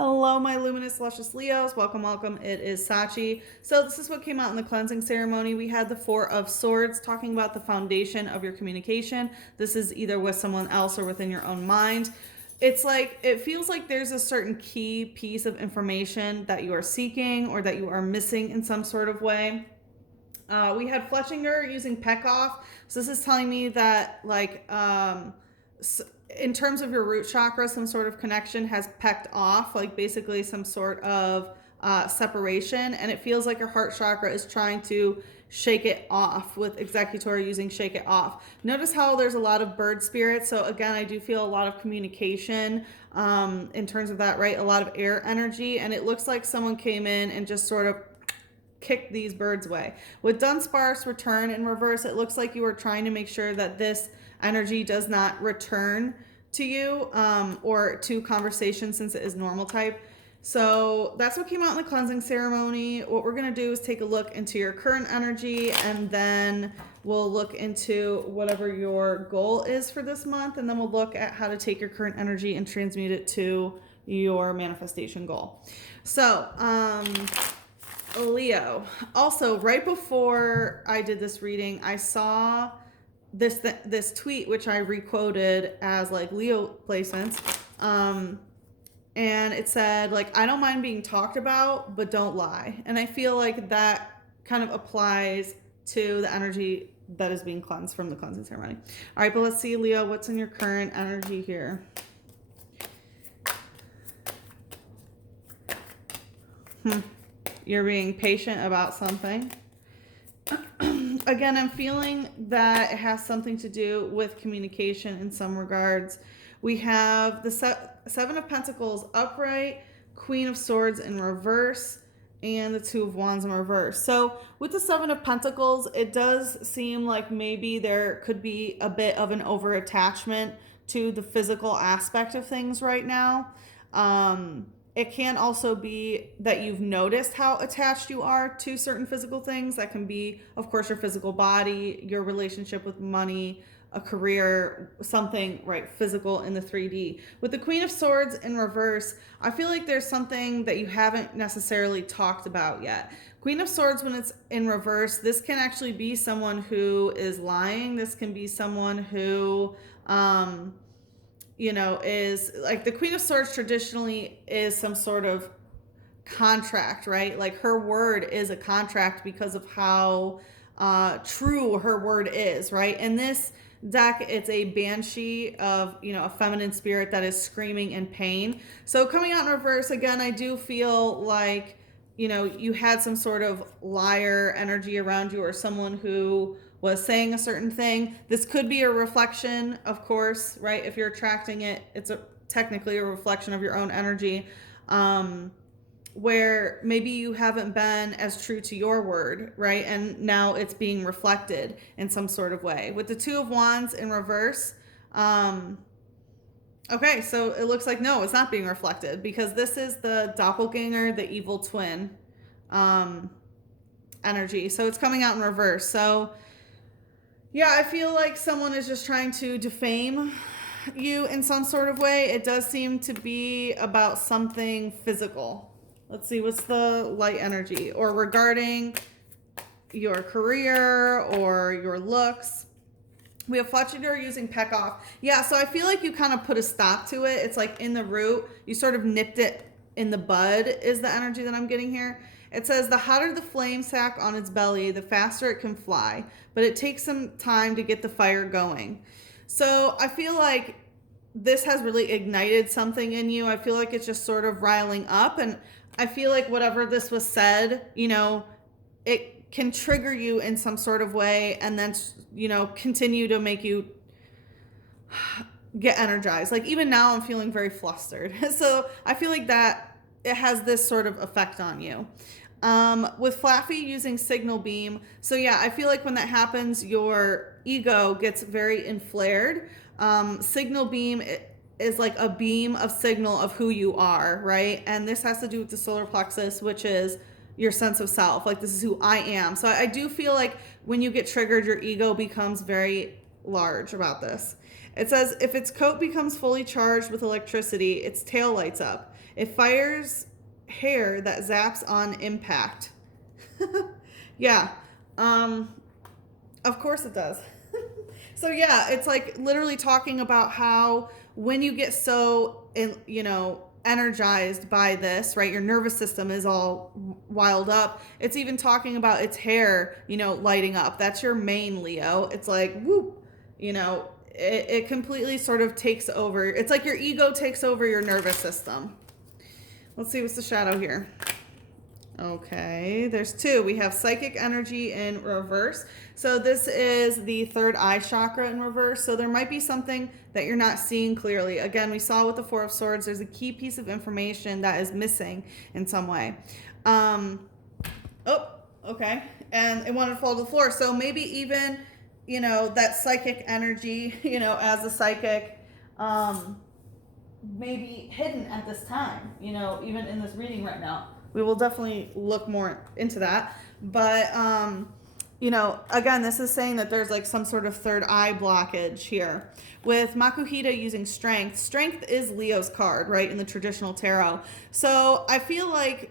Hello, my luminous, luscious Leos. Welcome, welcome. It is Sachi. So this is what came out in the cleansing ceremony. We had the Four of Swords talking about the foundation of your communication. This is either with someone else or within your own mind. It's like, it feels like there's a certain key piece of information that you are seeking or that you are missing in some sort of way. We had Fletchinger using Peckoff. So this is telling me that in terms of your root chakra, some sort of connection has pecked off, like basically some sort of separation. And it feels like your heart chakra is trying to shake it off with executor using shake it off. Notice how there's a lot of bird spirits. So again, I do feel a lot of communication in terms of that, right? A lot of air energy. And it looks like someone came in and just sort of kick these birds away. With Dunsparce return in reverse, it looks like you were trying to make sure that this energy does not return to you or to conversation, since it is normal type. So that's what came out in the cleansing ceremony. What we're going to do is take a look into your current energy, and then we'll look into whatever your goal is for this month, and then we'll look at how to take your current energy and transmute it to your manifestation goal. So Leo. Also, right before I did this reading, I saw this tweet, which I requoted as like Leo placements. And it said, like, I don't mind being talked about, but don't lie. And I feel like that kind of applies to the energy that is being cleansed from the cleansing ceremony. All right, but let's see, Leo, what's in your current energy here? You're being patient about something. Again, I'm feeling that it has something to do with communication in some regards. We have the Seven of Pentacles upright, Queen of Swords in reverse, and the Two of Wands in reverse. So with the Seven of Pentacles, it does seem like maybe there could be a bit of an over-attachment to the physical aspect of things right now. It can also be that you've noticed how attached you are to certain physical things. That can be, of course, your physical body, your relationship with money, a career, something, right, physical in the 3D. With the Queen of Swords in reverse, I feel like there's something that you haven't necessarily talked about yet. Queen of Swords, when it's in reverse, this can actually be someone who is lying. This can be someone who is like, the Queen of Swords traditionally is some sort of contract, right? Like her word is a contract because of how true her word is, right? In this deck, it's a banshee of, a feminine spirit that is screaming in pain. So coming out in reverse, again, I do feel like, you had some sort of liar energy around you, or someone who was saying a certain thing. This could be a reflection, of course, right? If you're attracting it, it's technically a reflection of your own energy, where maybe you haven't been as true to your word, right? And now it's being reflected in some sort of way. With the Two of Wands in reverse, okay, so it looks like, no, it's not being reflected, because this is the doppelganger, the evil twin energy. So it's coming out in reverse. So yeah, I feel like someone is just trying to defame you in some sort of way. It does seem to be about something physical. Let's see, what's the light energy? Or regarding your career or your looks. We have Fletchinger using Peckoff. Yeah, so I feel like you kind of put a stop to it. It's like in the root, you sort of nipped it in the bud, is the energy that I'm getting here. It says, the hotter the flame sack on its belly, the faster it can fly, but it takes some time to get the fire going. So I feel like this has really ignited something in you. I feel like it's just sort of riling up, and I feel like whatever this was said, it can trigger you in some sort of way, and then, continue to make you get energized. Like even now I'm feeling very flustered. So I feel like that it has this sort of effect on you. With Flaffy using Signal Beam. So yeah, I feel like when that happens, your ego gets very inflared. Signal Beam is like a beam of signal of who you are, right? And this has to do with the solar plexus, which is your sense of self. Like, this is who I am. So I do feel like when you get triggered, your ego becomes very large about this. It says, if its coat becomes fully charged with electricity, its tail lights up. It fires hair that zaps on impact. Yeah. Of course it does. So yeah, it's like literally talking about how when you get so, energized by this, right? Your nervous system is all wild up. It's even talking about its hair, lighting up. That's your main Leo. It's like, whoop, it completely sort of takes over. It's like your ego takes over your nervous system. Let's see what's the shadow here. Okay, there's two. We have psychic energy in reverse. So this is the third eye chakra in reverse. So there might be something that you're not seeing clearly. Again, we saw with the Four of Swords, there's a key piece of information that is missing in some way. Okay. And it wanted to fall to the floor. So maybe even, that psychic energy, as a psychic, maybe hidden at this time, even in this reading right now. We will definitely look more into that. But, again, this is saying that there's like some sort of third eye blockage here. With Makuhita using strength, strength is Leo's card, right, in the traditional tarot. So I feel like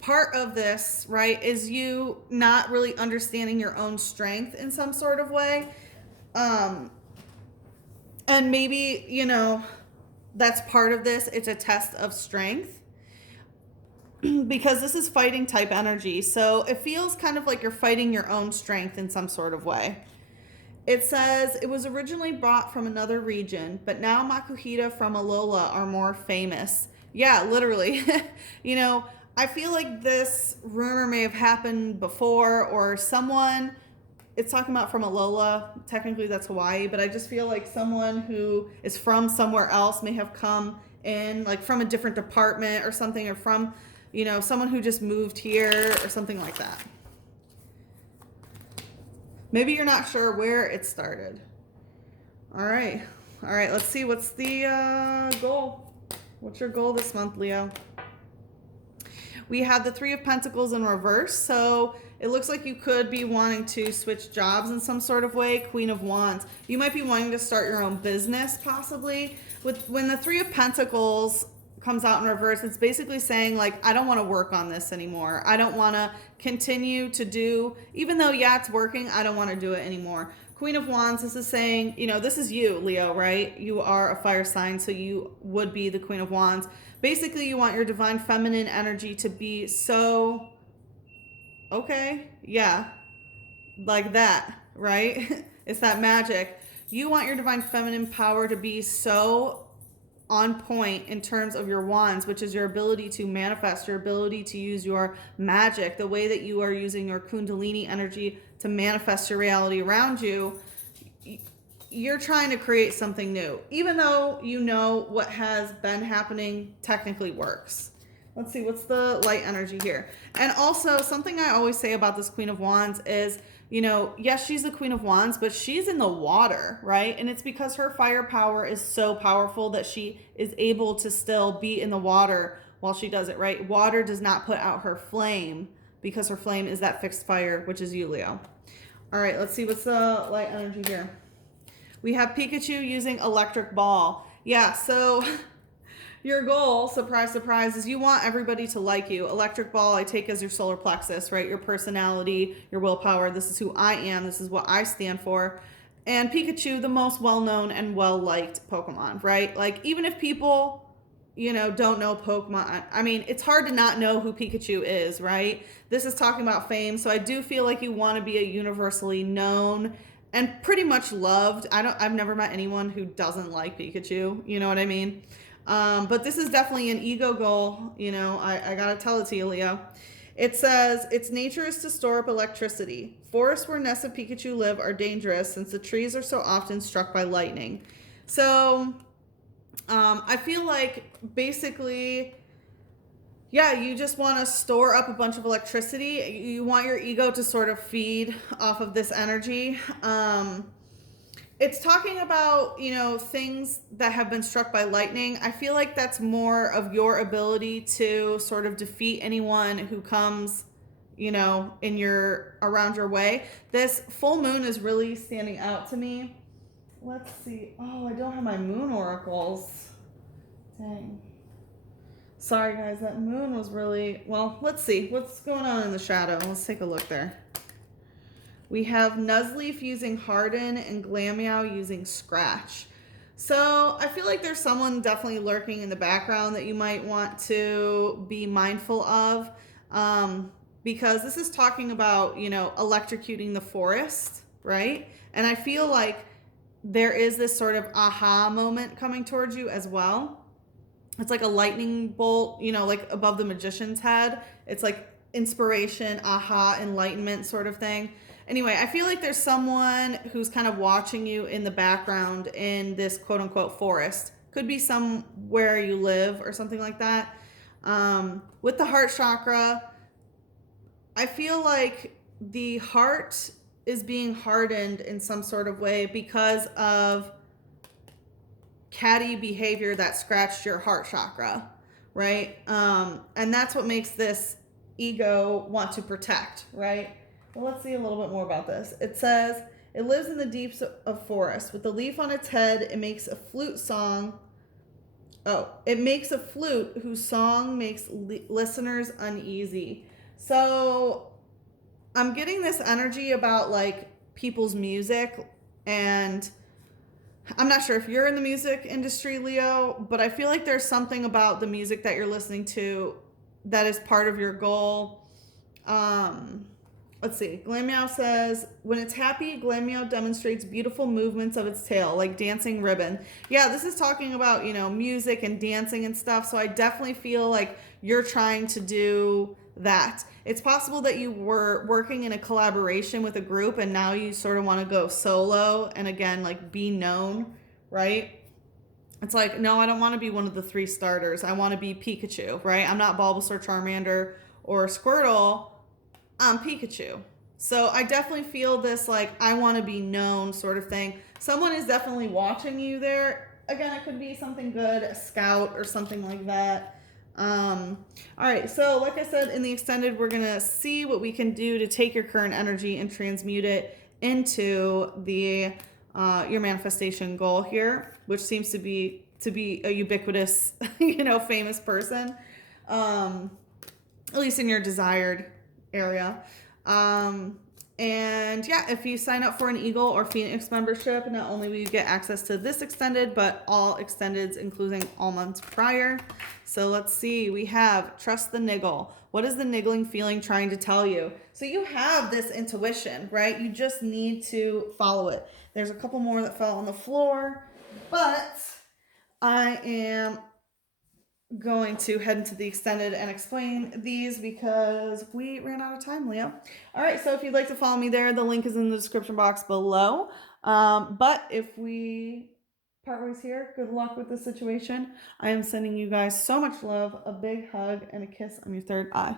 part of this, right, is you not really understanding your own strength in some sort of way. And maybe, that's part of this. It's a test of strength. Because this is fighting type energy. So it feels kind of like you're fighting your own strength in some sort of way. It says it was originally brought from another region, but now Makuhita from Alola are more famous. Yeah, literally. I feel like this rumor may have happened before, or someone, it's talking about from Alola. Technically that's Hawaii, but I just feel like someone who is from somewhere else may have come in, like from a different department or something, or from, someone who just moved here or something like that. Maybe you're not sure where it started. All right, let's see. What's the goal? What's your goal this month, Leo? We have the Three of Pentacles in reverse. So it looks like you could be wanting to switch jobs in some sort of way. Queen of Wands. You might be wanting to start your own business, possibly. When the Three of Pentacles comes out in reverse, it's basically saying, like, I don't want to work on this anymore. I don't want to continue to do, even though, yeah, it's working, I don't want to do it anymore. Queen of Wands, this is saying, this is you, Leo, right? You are a fire sign, so you would be the Queen of Wands. Basically, you want your divine feminine energy to be so, okay, yeah, like that, right? It's that magic. You want your divine feminine power to be so on point in terms of your wands, which is your ability to manifest, your ability to use your magic, the way that you are using your Kundalini energy to manifest your reality around you. You're trying to create something new, even though what has been happening technically works. Let's see, what's the light energy here? And also, something I always say about this Queen of Wands is, yes, she's the Queen of Wands, but she's in the water, right? And it's because her firepower is so powerful that she is able to still be in the water while she does it, right? Water does not put out her flame because her flame is that fixed fire, which is you, Leo. All right, let's see what's the light energy here. We have Pikachu using electric ball. Yeah, so your goal, surprise, surprise, is you want everybody to like you. Electric ball, I take as your solar plexus, right? Your personality, your willpower. This is who I am. This is what I stand for. And Pikachu, the most well-known and well-liked Pokemon, right? Like, even if people, don't know Pokemon, I mean, it's hard to not know who Pikachu is, right? This is talking about fame. So I do feel like you want to be a universally known and pretty much loved. I've never met anyone who doesn't like Pikachu. You know what I mean? But this is definitely an ego goal. I gotta tell it to you, Leo. It says, its nature is to store up electricity. Forests where nests of Pikachu live are dangerous since the trees are so often struck by lightning. So, I feel like basically, yeah, you just want to store up a bunch of electricity. You want your ego to sort of feed off of this energy. It's talking about, things that have been struck by lightning. I feel like that's more of your ability to sort of defeat anyone who comes, around your way. This full moon is really standing out to me. Let's see. Oh, I don't have my moon oracles. Dang. Sorry, guys, that moon was really... Well, let's see. What's going on in the shadow? Let's take a look there. We have Nuzleaf using Harden and Glammeow using Scratch. So I feel like there's someone definitely lurking in the background that you might want to be mindful of, because this is talking about, you know, electrocuting the forest, right? And I feel like there is this sort of aha moment coming towards you as well. It's like a lightning bolt, you know, like above the magician's head. It's like inspiration, aha, enlightenment sort of thing. Anyway, I feel like there's someone who's kind of watching you in the background in this quote unquote forest. Could be somewhere you live or something like that. With the heart chakra, I feel like the heart is being hardened in some sort of way because of catty behavior that scratched your heart chakra, right? And that's what makes this ego want to protect, right? Well, let's see a little bit more about this. It says, it lives in the deeps of forest. With the leaf on its head, it makes a flute song. Oh, it makes a flute whose song makes listeners uneasy. So I'm getting this energy about like people's music, and I'm not sure if you're in the music industry, Leo, but I feel like there's something about the music that you're listening to that is part of your goal. Let's see. Glammeow says, when it's happy, Glammeow demonstrates beautiful movements of its tail, like dancing ribbon. Yeah, this is talking about, you know, music and dancing and stuff. So I definitely feel like you're trying to do that. It's possible that you were working in a collaboration with a group and now you sort of want to go solo and again, like be known, right? It's like, no, I don't want to be one of the three starters. I want to be Pikachu, right? I'm not Bulbasaur, Charmander, or Squirtle. I'm Pikachu. So I definitely feel this like I want to be known sort of thing. Someone is definitely watching you there. Again, it could be something good, a scout or something like that. All right, so like I said, in the extended, we're gonna see what we can do to take your current energy and transmute it into the your manifestation goal here, which seems to be a ubiquitous, you know, famous person, at least in your desired area. And yeah, if you sign up for an Eagle or Phoenix membership, not only will you get access to this extended, but all extendeds, including all months prior. So let's see, we have trust the niggle. What is the niggling feeling trying to tell you? So you have this intuition, right? You just need to follow it. There's a couple more that fell on the floor, but I am going to head into the extended and explain these because we ran out of time, Leo. All right, so if you'd like to follow me there, the link is in the description box below. But if we part ways here, good luck with the situation. I am sending you guys so much love, a big hug, and a kiss on your third eye.